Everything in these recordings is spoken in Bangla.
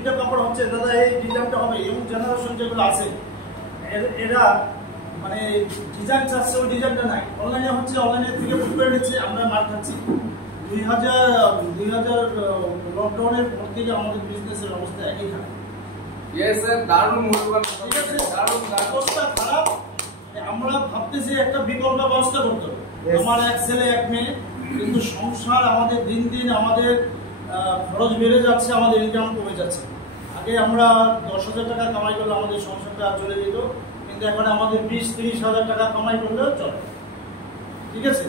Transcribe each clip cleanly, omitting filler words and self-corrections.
দুইটা কাপড় হচ্ছে দাদা এই ডিজাইনটা হবে, এবং জেনারেশন যেগুলো আছে এরা মানে ডিজাইন চাচ্ছে ওই ডিজাইনটা নাই, অনলাইনে হচ্ছে, অনলাইনে থেকে বুক করে নিচ্ছে, আমরা মার খাচ্ছি। 2000 লকডাউনের পর থেকে আমাদের বিজনেসের অবস্থা একই থাকে। দারুণ মূল্যবান, ঠিক আছে, দারুণ অবস্থা খারাপ। আমরা ভাবতেছি একটা বিকল্প ব্যবস্থা করতে হবে। আমার এক ছেলে এক মেয়ে, কিন্তু সংসার আমাদের দিন দিন আমাদের খরচ বেড়ে যাচ্ছে, আমাদের ইনকাম কমে যাচ্ছে। আগে আমরা 10,000 টাকা কামাই করলে আমাদের সংসারটা চলে যেত, কিন্তু এখন আমাদের 20-30 হাজার টাকা কামাই করলেও চলে। ঠিক আছে,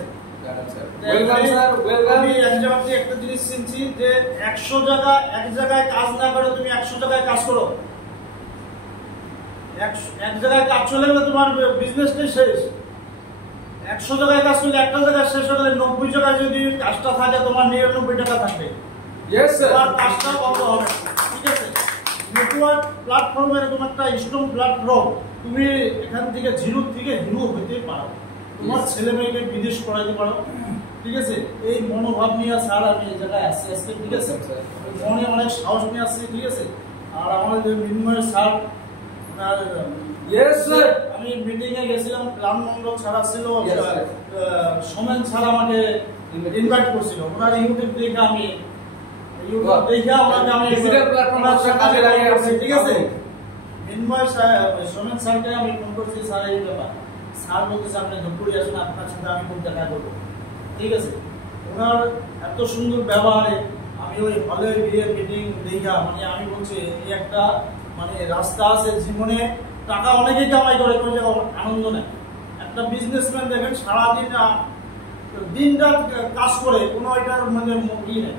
আমি এক জায়গাতে একটা জিনিস চিনছি যে 100 জায়গায় এক জায়গায় কাজ না করে তুমি 100 জায়গায় কাজ করো। এক জায়গায় কাজ চলে গেলে তোমার বিজনেসটাই শেষ। 100 জায়গায় কাজ করলে একটা জায়গায় শেষ হলে 90 জায়গায় যদি কাজটা থাকে তোমার 99 টাকা থাকবে। কাজটা বন্ধ হবে। ঠিক আছে, নেটওয়ার্ক প্ল্যাটফর্ম এরকম একটা স্ট্রং প্ল্যাটফর্ম, তুমি এখান থেকে জিরো থেকে হিরো হতে পারো, তোমার ছেলে মেয়েকে বিদেশ করাইতে পারো। ঠিক আছে, এই মনোভাব নিয়ে স্যার আমি এই জায়গায় আসছি আজকে। ঠিক আছে, মনে অনেক সাহস নিয়ে আসছি। ঠিক আছে, আর আমাদের মৃন্ময় স্যার, আমি মিটিং এ গেছিলাম, প্ল্যান মন্ডল ছাড়া ছিল, সোমেন স্যার আমাকে ইনভাইট করছিল, ওনার ইউটিউব দেখে আমি ঠিক আছে, মৃন্ময় সোমেন স্যারকে আমি ফোন করছি, স্যার এই ব্যাপার, স্যার বলতেছে আপনি ধূপগুড়ি আসুন, আপনার সাথে আমি খুব দেখা করবো। ঠিক আছে, ওনার এত সুন্দর ব্যবহারে আমি ওই হলে গিয়ে মিটিং দেখা, মানে আমি বলছি এই একটা মানে রাস্তা আছে জীবনে, টাকা অনেকেই কামাই করে, কোনো জায়গায় আনন্দ নেই। একটা বিজনেসম্যান দেখেন সারাদিন দিন রাত কাজ করে, কোনো এটার মানে ই নেই,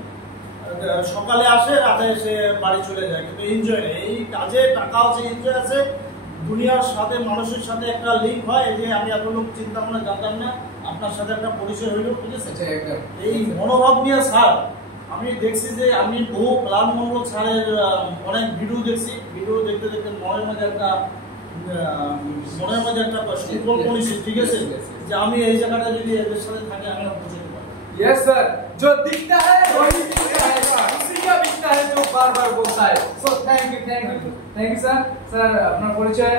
সকালে আসে রাতে এসে বাড়ি চলে যায়, কিন্তু এনজয় নেই। এই কাজে টাকা আছে, এনজয় আছে, দুনিয়ার সাথে মানুষের সাথে একটা লিঙ্ক হয়। এই যে আমি এত লোক চিন্তা ভাবনা জানতাম না, আপনার সাথে একটা পরিচয় হইল। ঠিক আছে, এই মনোভাব নিয়ে স্যার আমি দেখছি যে আমি বহু প্ল্যান মন্ডল স্যারের অনেক ভিডিও দেখছি, ভিডিও দেখতে দেখতে মনের মধ্যে একটা সংকল্প নিয়েছি। ঠিক আছে, যে আমি এই জায়গাটা যদি এদের সাথে থাকি আমি পৌঁছাতে পারি। यस सर, जो दिखता है वही दिखता है, उसी का दिखता है जो बार बार बोलता है। So thank you sir. Sir अपना परिचय।